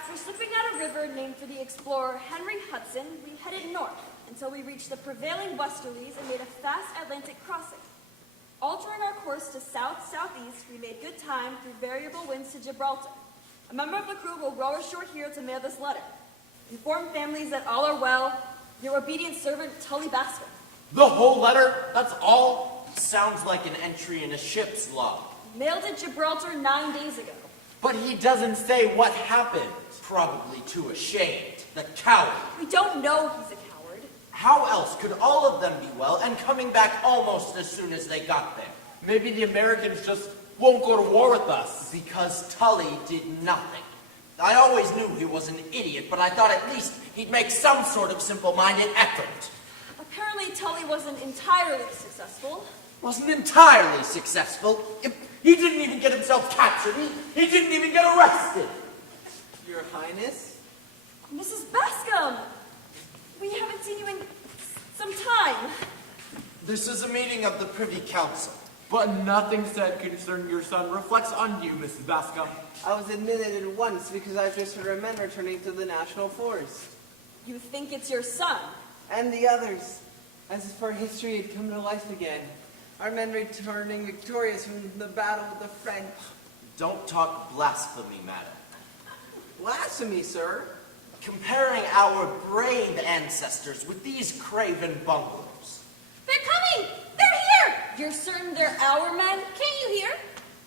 After slipping out a river named for the explorer Henry Hudson, we headed north until we reached the prevailing westerlies and made a fast Atlantic crossing. Altering our course to south-southeast, we made good time through variable winds to Gibraltar. A member of the crew will row ashore here to mail this letter. Inform families that all are well. Your obedient servant, Tully Bascom. The whole letter? That's all? Sounds like an entry in a ship's log. Mailed at Gibraltar 9 days ago. But he doesn't say what happened. Probably too ashamed. The coward. We don't know he's a coward. How else could all of them be well and coming back almost as soon as they got there? Maybe the Americans just won't go to war with us. Because Tully did nothing. I always knew he was an idiot, but I thought at least he'd make some sort of simple-minded effort. Apparently Tully wasn't entirely successful. Wasn't entirely successful. He didn't even get himself captured. He didn't even get arrested. Your Highness? Mrs. Bascom! We haven't seen you in some time. This is a meeting of the Privy Council. But nothing said concerning your son reflects on you, Mrs. Bascom. I was admitted at once because I've just heard men returning to the National Forest. You think it's your son? And the others. As if our history had come to life again. Our men returning victorious from the battle with the French. Don't talk blasphemy, madam. Blasphemy, sir? Comparing our brave ancestors with these craven bunglers. They're coming! They're here! You're certain they're our men? Can't you hear?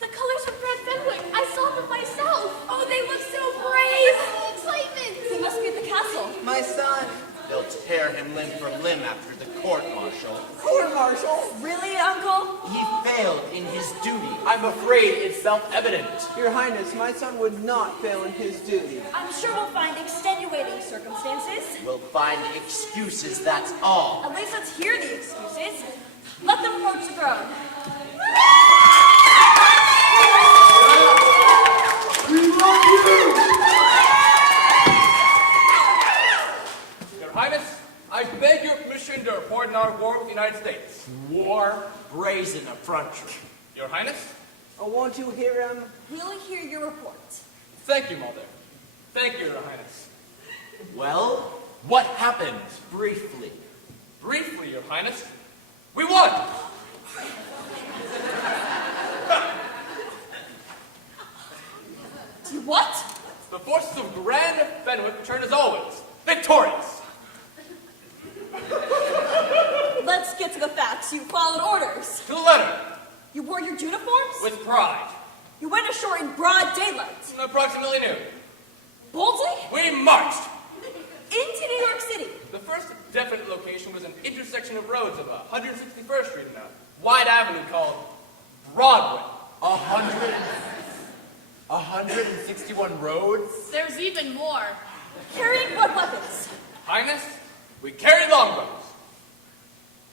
The colors of Red Fenwick. I saw them myself. Oh, they look so brave! Excitement! They must be at the castle. My son. They'll tear him limb from limb after the court-martial. Court-martial? Really, Uncle? He failed in his duty. I'm afraid it's self-evident. Your Highness, my son would not fail in his duty. I'm sure we'll find extenuating circumstances. We'll find excuses, that's all. At least let's hear the excuses. Let them approach the throne. We love you! Your Highness, I beg your permission to report on our war with the United States. War, brazen effrontery. Your Highness? Oh, won't you hear him? We'll hear your report. Thank you, Mother. Thank you, Your Highness. Well, What happened? briefly. Briefly, Your Highness, we won! What? The forces of Grand Fenwick returned as always, victorious. Let's get to the facts. You followed orders. To the letter, You wore your uniforms? with pride. You went ashore in broad daylight. Approximately noon, Boldly? we marched. Into New York City. The first definite location was an intersection of roads of 161st Street and a wide avenue called Broadway. 161 roads? There's even more. Carrying what weapons? Highness, we carried longbows.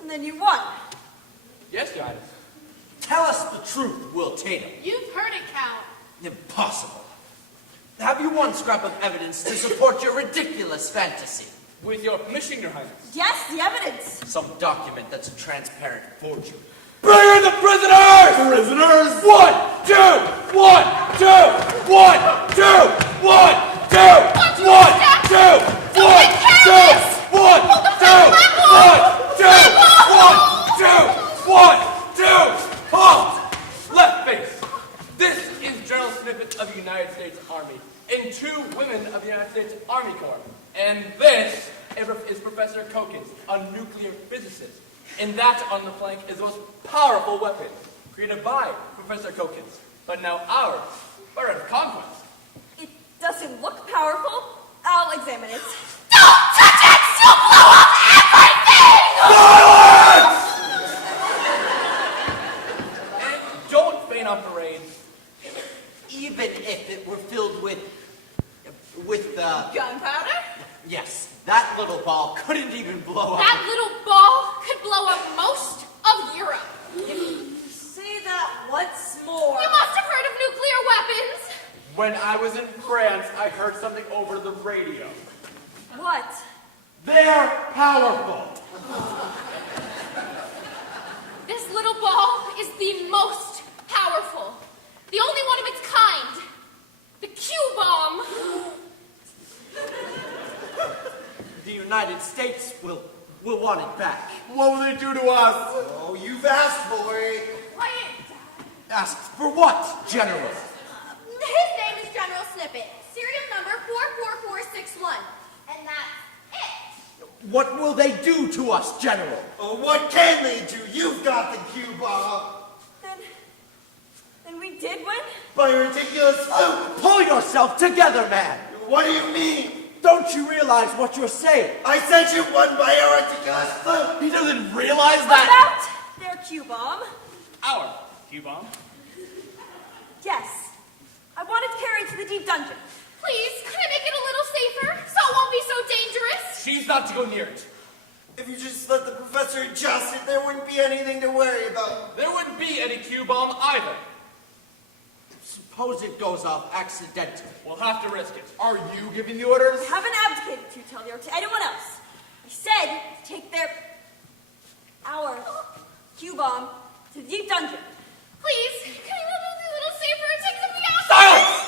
And then you won. Yes, Your Highness. Tell us the truth, Will Tatum. You've heard it, Count. Impossible. Have you one scrap of evidence to support your ridiculous fantasy? With your permission, Your Highness. Yes, the evidence. Some document that's a transparent forgery. Bring in the prisoners! Prisoners! 1, 2, 1, 2, 1, 2, 1, 2, 1, 2, 1, 2, 1, 2, 1, 2, halt! Left face. This is General Snippet of the United States Army and 2 women of the United States Army Corps. And this is Professor Kokins, a nuclear physicist. And that on the flank is the most powerful weapon created by Professor Kokins, but now ours, for of conquest. It doesn't look powerful. I'll examine it. Don't touch it! You'll blow up everything! And don't faint on parade. Even if it were filled with Gunpowder? yes, that little ball couldn't even blow up. That little ball could blow up most of Europe. Say that once more. You must have heard of nuclear weapons. When I was in France, I heard something over the radio. What? They're powerful. This little ball is the most powerful. The only one of its kind. The Q-bomb. United States will want it back. What will they do to us? Oh, you've asked for it. Quiet, Dad. Asked for what, General? His name is General Snippet. Serial number 44461. And that's it. What will they do to us, General? Oh, what can they do? You've got the cue bomb. Then we did win? By ridiculous fluke. Pull yourself together, man! What do you mean? Don't you realize what you're saying? I said you won by a ridiculous fluke. He doesn't realize What that. about their Q-bomb? Our Q-bomb. Yes. I want it carried to the deep dungeon. Please, can I make it a little safer so it won't be so dangerous? She's not to go near it. If you just let the professor adjust it, there wouldn't be anything to worry about. There wouldn't be any Q-bomb either. Suppose it goes off accidentally. We'll have to risk it. Are you giving the orders? I haven't abdicated to tell you or to anyone else. I said take our Q-bomb to the deep dungeon. Please, can I make it a little safer and take something out? Silence!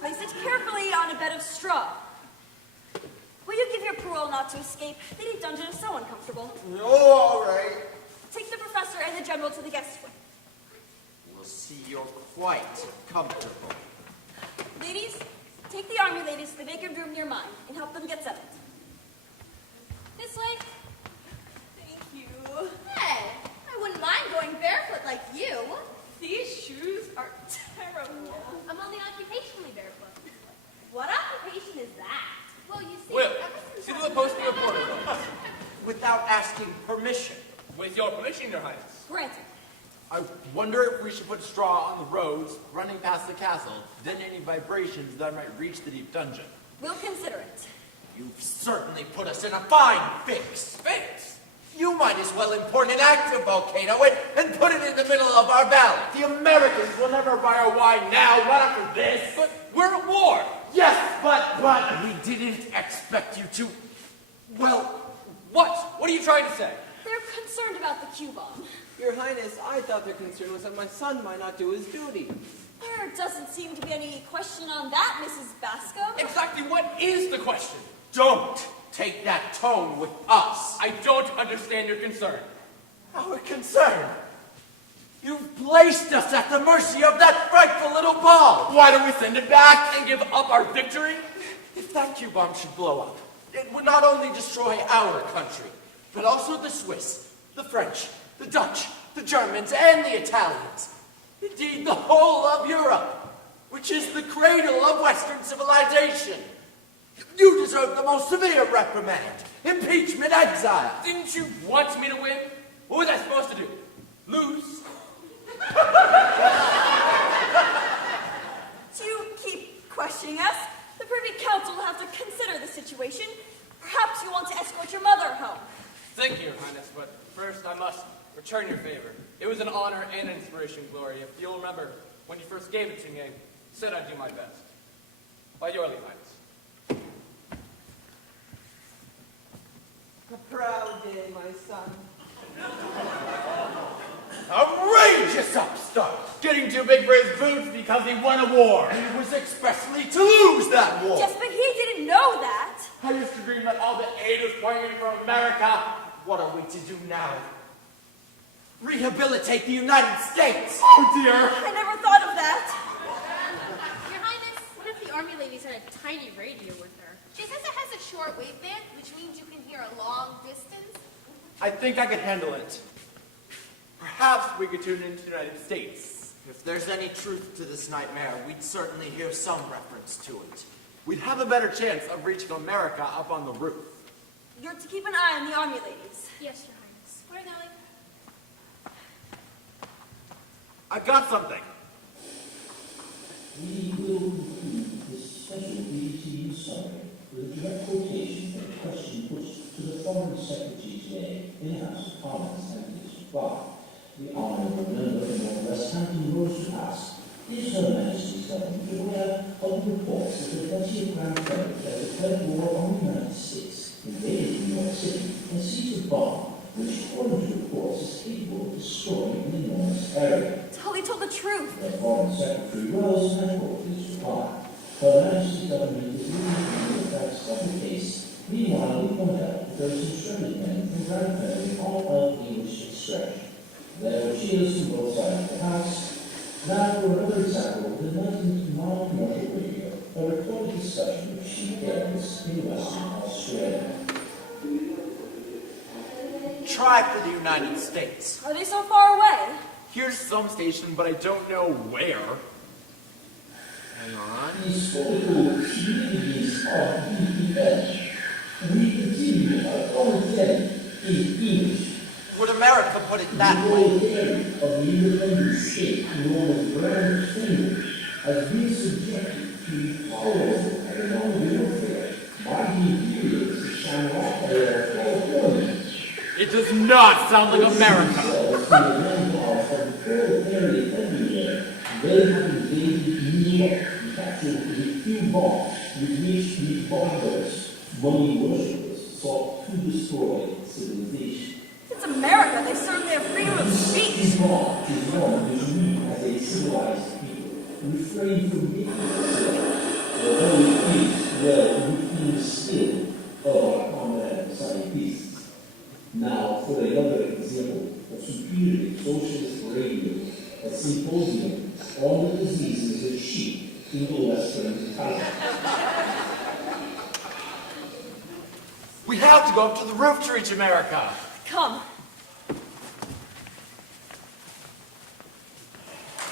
Place it carefully on a bed of straw. Will you give your parole not to escape? The deep dungeon is so uncomfortable. Oh, all right. Take the professor and the general to the guest room. We'll see you're quite comfortable. Ladies, take the army ladies to the vacant room near mine and help them get settled. This way. Thank you. Hey, I wouldn't mind going barefoot like you. These shoes are terrible. I'm only occupationally barefoot. What occupation is that? Well, you see, Will, ever since see to the post of reporter. Without asking permission. With your permission, Your Highness. Granted. I wonder if we should put straw on the roads running past the castle, then any vibrations that might reach the deep dungeon. We'll consider it. You've certainly put us in a fine fix. Fix. You might as well import an active volcano and put it in the middle of our valley. The Americans will never buy our wine now, not after this. But we're at war. Yes, but... We didn't expect you to... Well, What? What are you trying to say? They're concerned about the Q-bomb. Your Highness, I thought their concern was that my son might not do his duty. There doesn't seem to be any question on that, Mrs. Bascom. Exactly what is the question? don't take that tone with us. I don't understand your concern. Our concern. You've placed us at the mercy of that frightful little bomb. Why don't we send it back? And give up our victory? If that Q-bomb should blow up, it would not only destroy our country, but also the Swiss, the French, the Dutch, the Germans, and the Italians. Indeed, the whole of Europe, which is the cradle of Western civilization. You deserve the most severe reprimand, impeachment, exile. Didn't you want me to win? What was I supposed to do? Lose? Do you keep questioning us? The Privy Council will have to consider the situation. Perhaps you want to escort your mother home. Thank you, Your Highness, but first I must return your favor. It was an honor and an inspiration, Gloria. If you'll remember, when you first gave it to me, I said I'd do my best. By your leave, Highness. A proud day, my son. Outrageous upstart! Getting too big for his boots because he won a war. He was expressly to lose that war. Yes, but he didn't know that. I used to dream that all the aid was pouring in from America. What are we to do now? Rehabilitate the United States. Oh dear! I never thought of that. Your Highness, what if the army ladies had a tiny radio with her? She says it has a short waveband, which means you can hear a long distance. I think I could handle it. Perhaps we could tune into the United States. If there's any truth to this nightmare, we'd certainly hear some reference to it. We'd have a better chance of reaching America up on the roof. You're to keep an eye on the army ladies. Yes, Your Highness. Where are they going? I got something. We will conclude this special BBC summary with a direct quotation from a question put to the Foreign Secretary today in the House of Commons and this reply. The Honourable Member for North West Hampton rose to ask, is Her Majesty's Government aware of the reports that the 20th Grand Federal has declared war on the United States, invaded New York City, and seized a bomb which, according to reports, is capable of destroying an enormous area? Tully told the truth. The Foreign Secretary rose and quoted his reply. Her Majesty's Government is leading the facts of the case Meanwhile, we point out that those instructed men and grandparents all of English extraction. There were cheers from both sides of the house. Now, for another example, the 19th non-commercial radio, a recorded discussion of sheep hens in Western Australia. Try for the United States. Are they so far away? Here's some station, but I don't know where. Hang on. Historical communities of BPS. We continue our content in English. Would America put it that The way? whole area of the independent state known as Grand Kingdom has been subjected to powerful economic warfare by the imperialists of Shamrock and California. It does not sound like America. Themselves to the landmarks of the proletariat everywhere. They have invaded New York and captured the few bombs with which the barbers, money worshippers, sought to destroy civilization. It's America. They certainly have freedom of speech. Islam is one which we, as a civilized people, refrain from making ourselves, although it is well within the skill of our comrade scientists. Now, for another example of superior socialist radio, a symposium on the diseases of sheep in the Western Ghana. We have to go up to the roof to reach America. Come.